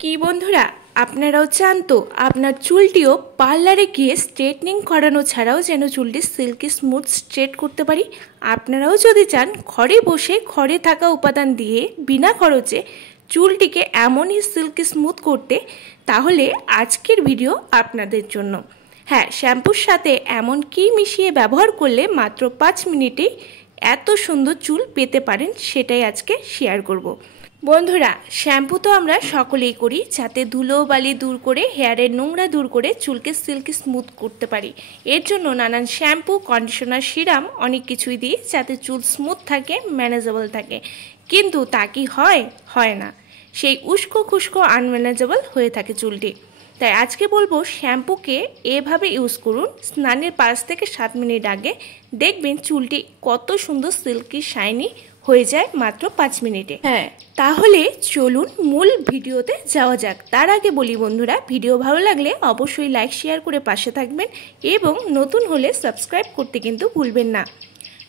কি বন্ধুরা, আপনারাও চান তো আপনার চুলটিও পার্লারে গিয়ে স্ট্রেটনিং করানো ছাড়াও যেন চুলটি সিল্কি স্মুথ স্ট্রেট করতে পারি? আপনারাও যদি চান ঘরে বসে ঘরে থাকা উপাদান দিয়ে বিনা খরচে চুলটিকে এমনই সিল্কি স্মুথ করতে, তাহলে আজকের ভিডিও আপনাদের জন্য। হ্যাঁ, শ্যাম্পুর সাথে এমন কি মিশিয়ে ব্যবহার করলে মাত্র 5 মিনিটেই এত সুন্দর চুল পেতে পারেন, সেটাই আজকে শেয়ার করব। বন্ধুরা, শ্যাম্পু তো আমরা সকলেই করি যাতে ধুলো বালি দূর করে, হেয়ারের নোংরা দূর করে চুলকে সিল্কি স্মুথ করতে পারি। এর জন্য নানান শ্যাম্পু, কন্ডিশনার, সিরাম অনেক কিছুই দিই যাতে চুল স্মুথ থাকে, ম্যানেজেবল থাকে। কিন্তু তা কি হয় না, সেই উস্কো খুস্কো আনম্যানেজেবল হয়ে থাকে চুলটি। তাই আজকে বলবো শ্যাম্পুকে এভাবে ইউজ করুন স্নানের 5 থেকে 7 মিনিট আগে, দেখবেন চুলটি কত সুন্দর সিল্কি শাইনি হয়ে যায় মাত্র 5 মিনিটে। হ্যাঁ, তাহলে চলুন মূল ভিডিওতে যাওয়া যাক। তার আগে বলি বন্ধুরা, ভিডিও ভালো লাগলে অবশ্যই লাইক শেয়ার করে পাশে থাকবেন এবং নতুন হলে সাবস্ক্রাইব করতে কিন্তু ভুলবেন না।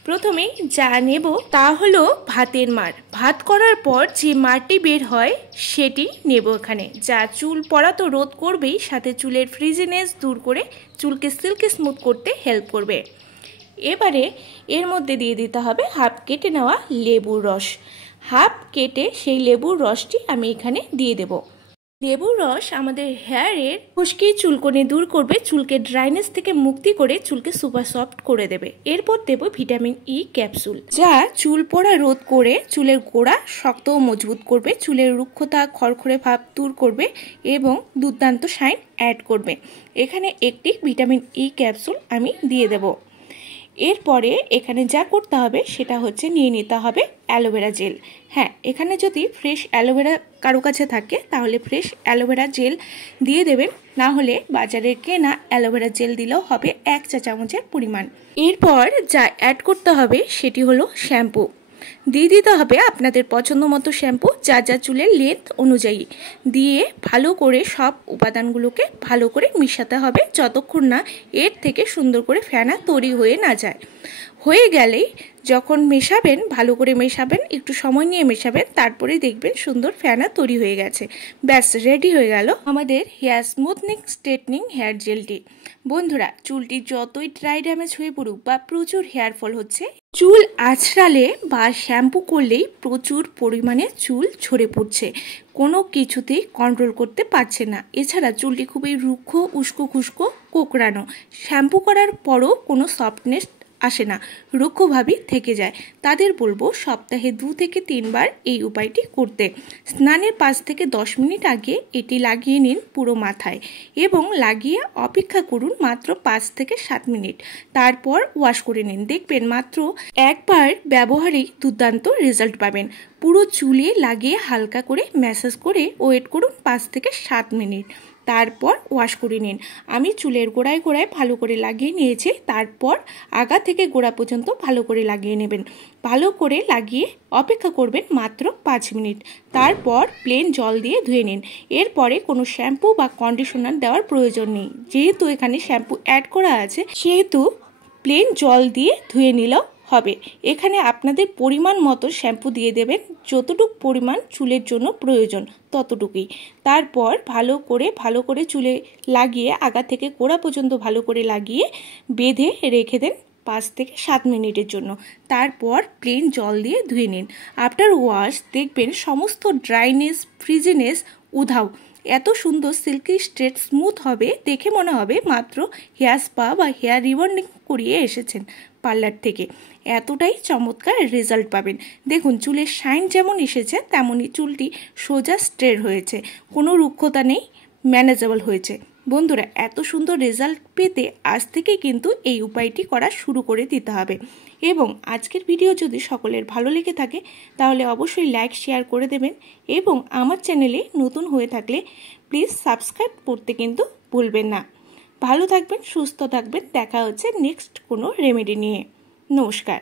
প্রথমেই যা নেব তা হলো ভাতের মাড়। ভাত করার পর যে মাড়টি বের হয় সেটি নেব এখানে, যা চুল পড়া তো রোধ করবেই, সাথে চুলের ফ্রিজিনেস দূর করে চুলকে সিল্কি স্মুথ করতে হেল্প করবে। এবারে এর মধ্যে দিয়ে দিতে হবে হাফ কেটে নেওয়া লেবুর রস। হাফ কেটে সেই লেবুর রসটি আমি এখানে দিয়ে দেব। লেবুর রস আমাদের হেয়ারের খুশকি চুলকনি দূর করবে, চুলকে ড্রাইনেস থেকে মুক্তি করে চুলকে সুপার সফট করে দেবে। এরপর দেব ভিটামিন ই ক্যাপসুল, যা চুল পড়া রোধ করে চুলের গোড়া শক্ত ও মজবুত করবে, চুলের রুক্ষতা খড়খড়ে ভাব দূর করবে এবং দুর্দান্ত শাইন অ্যাড করবে। এখানে একটি ভিটামিন ই ক্যাপসুল আমি দিয়ে দেব। এরপরে এখানে যা করতে হবে সেটা হচ্ছে নিয়ে নিতে হবে অ্যালোভেরা জেল। হ্যাঁ, এখানে যদি ফ্রেশ অ্যালোভেরা কারো কাছে থাকে তাহলে ফ্রেশ অ্যালোভেরা জেল দিয়ে দেবেন, না হলে বাজারের কেনা অ্যালোভেরা জেল দিলেও হবে 1 চা চামচের পরিমাণ। এরপর যা অ্যাড করতে হবে সেটি হলো শ্যাম্পু। দিয়ে দিতে হবে আপনাদের পছন্দ মতো শ্যাম্পু, যা যা চুলের লেন্থ অনুযায়ী দিয়ে ভালো করে সব উপাদানগুলোকে ভালো করে মিশাতে হবে যতক্ষণ না এর থেকে সুন্দর করে ফেনা তৈরি হয়ে না যায়। হয়ে গেলেই যখন মেশাবেন, ভালো করে মেশাবেন, একটু সময় নিয়ে মেশাবেন, তারপরে দেখবেন সুন্দর ফেনা তৈরি হয়ে গেছে। ব্যাস, রেডি হয়ে গেল আমাদের হেয়ার স্মুথনিং স্ট্রেটনিং হেয়ার জেলটি। বন্ধুরা, চুলটি যতই ড্রাই ড্যামেজ হয়ে পড়ুক বা প্রচুর হেয়ার ফল হচ্ছে, চুল আঁচড়ালে বা শ্যাম্পু করলেই প্রচুর পরিমাণে চুল ঝরে পড়ছে, কোনো কিছুতেই কন্ট্রোল করতে পারছে না। এছাড়া চুলটি খুবই রুক্ষ, উস্কো খুস্কো, কোঁকড়ানো, শ্যাম্পু করার পরও কোনো সফটনেস আসে না, রুক্ষভাবেই থেকে যায়। তাদের বলবো সপ্তাহে 2 থেকে 3 বার এই উপায়টি করতে। স্নানের 5 থেকে 10 মিনিট আগে এটি লাগিয়ে নিন পুরো মাথায় এবং লাগিয়ে অপেক্ষা করুন মাত্র 5 থেকে 7 মিনিট। তারপর ওয়াশ করে নিন, দেখবেন মাত্র একবার ব্যবহারেই দুর্দান্ত রেজাল্ট পাবেন। পুরো চুলে লাগিয়ে হালকা করে ম্যাসাজ করে ওয়েট করুন 5 থেকে 7 মিনিট, তারপর ওয়াশ করে নিন। আমি চুলের গোড়ায় গোড়ায় ভালো করে লাগিয়ে নিয়েছি, তারপর আগা থেকে গোড়া পর্যন্ত ভালো করে লাগিয়ে নেবেন। ভালো করে লাগিয়ে অপেক্ষা করবেন মাত্র 5 মিনিট, তারপর প্লেন জল দিয়ে ধুয়ে নিন। এরপরে কোনো শ্যাম্পু বা কন্ডিশনার দেওয়ার প্রয়োজন নেই, যেহেতু এখানে শ্যাম্পু অ্যাড করা আছে সেহেতু প্লেন জল দিয়ে ধুয়ে নিলেও হবে। এখানে আপনাদের পরিমাণ মতো শ্যাম্পু দিয়ে দেবেন, যতটুকু পরিমাণ চুলের জন্য প্রয়োজন ততটুকুই। তারপর ভালো করে চুলে লাগিয়ে আগা থেকে গোড়া পর্যন্ত ভালো করে লাগিয়ে বেঁধে রেখে দেন 5 থেকে 7 মিনিটের জন্য। তারপর প্লেন জল দিয়ে ধুয়ে নিন। আফটার ওয়াশ দেখবেন সমস্ত ড্রাইনেস, ফ্রিজিনেস উধাও, এত সুন্দর সিল্কি স্ট্রেট স্মুথ হবে, দেখে মনে হবে মাত্র হেয়ার স্পা বা হেয়ার রিবন্ডিং করিয়ে এসেছেন পার্লার থেকে। এতটাই চমৎকার রেজাল্ট পাবেন। দেখুন চুলের শাইন যেমন এসেছে তেমনই চুলটি সোজা স্ট্রেট হয়েছে, কোনো রুক্ষতা নেই, ম্যানেজেবল হয়েছে। বন্ধুরা, এত সুন্দর রেজাল্ট পেতে আজ থেকে কিন্তু এই উপায়টি করা শুরু করে দিতে হবে। এবং আজকের ভিডিও যদি সকলের ভালো লেগে থাকে তাহলে অবশ্যই লাইক শেয়ার করে দেবেন এবং আমার চ্যানেলে নতুন হয়ে থাকলে প্লিজ সাবস্ক্রাইব করতে কিন্তু ভুলবেন না। ভালো থাকবেন, সুস্থ থাকবেন, দেখা হচ্ছে নেক্সট কোনো রেমেডি নিয়ে। নমস্কার।